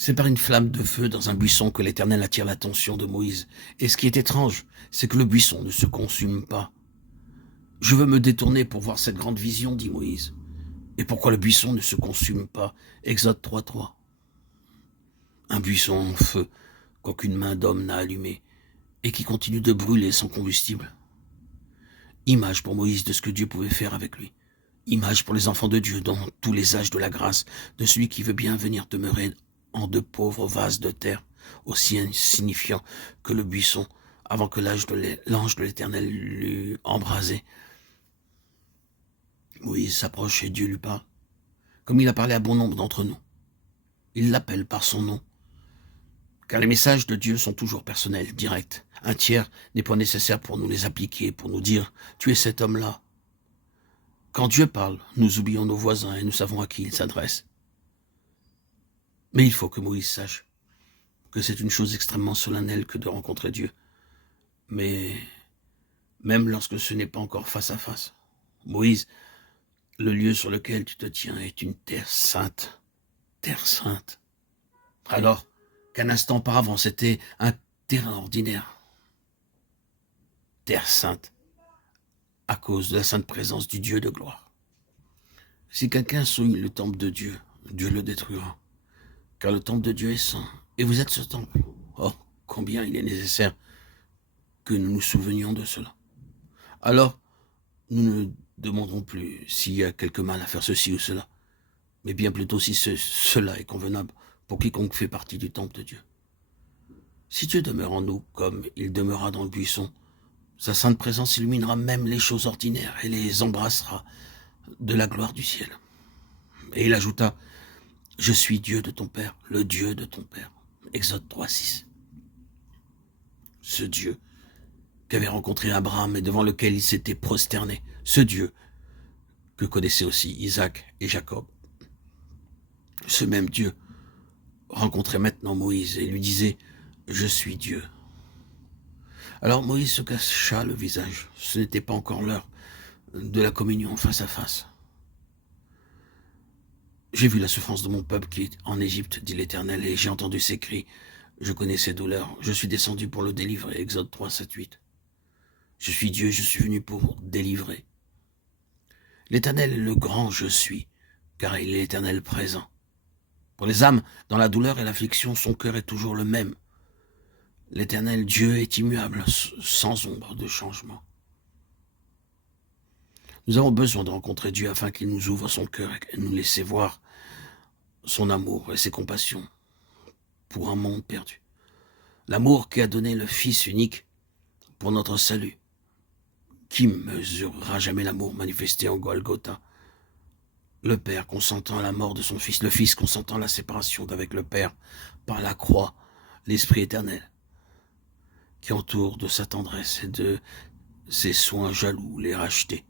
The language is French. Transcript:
C'est par une flamme de feu dans un buisson que l'Éternel attire l'attention de Moïse. Et ce qui est étrange, c'est que le buisson ne se consume pas. Je veux me détourner pour voir cette grande vision, dit Moïse. Et pourquoi le buisson ne se consume pas? Exode 3.3. Un buisson en feu qu'aucune main d'homme n'a allumé et qui continue de brûler sans combustible. Image pour Moïse de ce que Dieu pouvait faire avec lui. Image pour les enfants de Dieu dans tous les âges de la grâce, de celui qui veut bien venir demeurer en de pauvres vases de terre, aussi insignifiants que le buisson, avant que l'ange de l'Éternel l'eût embrasé. Moïse s'approche et Dieu lui parle, comme il a parlé à bon nombre d'entre nous. Il l'appelle par son nom, car les messages de Dieu sont toujours personnels, directs. Un tiers n'est pas nécessaire pour nous les appliquer, pour nous dire « tu es cet homme-là ». Quand Dieu parle, nous oublions nos voisins et nous savons à qui il s'adresse. Mais il faut que Moïse sache que c'est une chose extrêmement solennelle que de rencontrer Dieu. Mais même lorsque ce n'est pas encore face à face. Moïse, le lieu sur lequel tu te tiens est une terre sainte. Terre sainte. Alors qu'un instant auparavant, c'était un terrain ordinaire. Terre sainte. À cause de la sainte présence du Dieu de gloire. Si quelqu'un souille le temple de Dieu, Dieu le détruira. Car le temple de Dieu est saint, et vous êtes ce temple. Oh, combien il est nécessaire que nous nous souvenions de cela. Alors, nous ne demanderons plus s'il y a quelque mal à faire ceci ou cela, mais bien plutôt si cela est convenable pour quiconque fait partie du temple de Dieu. Si Dieu demeure en nous comme il demeura dans le buisson, sa sainte présence illuminera même les choses ordinaires et les embrassera de la gloire du ciel. Et il ajouta, « Je suis Dieu de ton Père, le Dieu de ton Père. » Exode 3.6. Ce Dieu qu'avait rencontré Abraham et devant lequel il s'était prosterné, ce Dieu que connaissaient aussi Isaac et Jacob. Ce même Dieu rencontrait maintenant Moïse et lui disait, « Je suis Dieu. » Alors Moïse se cacha le visage. Ce n'était pas encore l'heure de la communion face à face. J'ai vu la souffrance de mon peuple qui est en Égypte, dit l'Éternel, et j'ai entendu ses cris. Je connais ses douleurs. Je suis descendu pour le délivrer. Exode 3, 7, 8. Je suis Dieu, je suis venu pour délivrer. L'Éternel est le grand je suis, car il est l'Éternel présent. Pour les âmes, dans la douleur et l'affliction, son cœur est toujours le même. L'Éternel Dieu est immuable, sans ombre de changement. Nous avons besoin de rencontrer Dieu afin qu'il nous ouvre son cœur et nous laisse voir son amour et ses compassions pour un monde perdu. L'amour qui a donné le Fils unique pour notre salut. Qui mesurera jamais l'amour manifesté en Golgotha? Le Père consentant à la mort de son Fils, le Fils consentant à la séparation d'avec le Père par la croix, l'Esprit éternel qui entoure de sa tendresse et de ses soins jaloux les rachetés.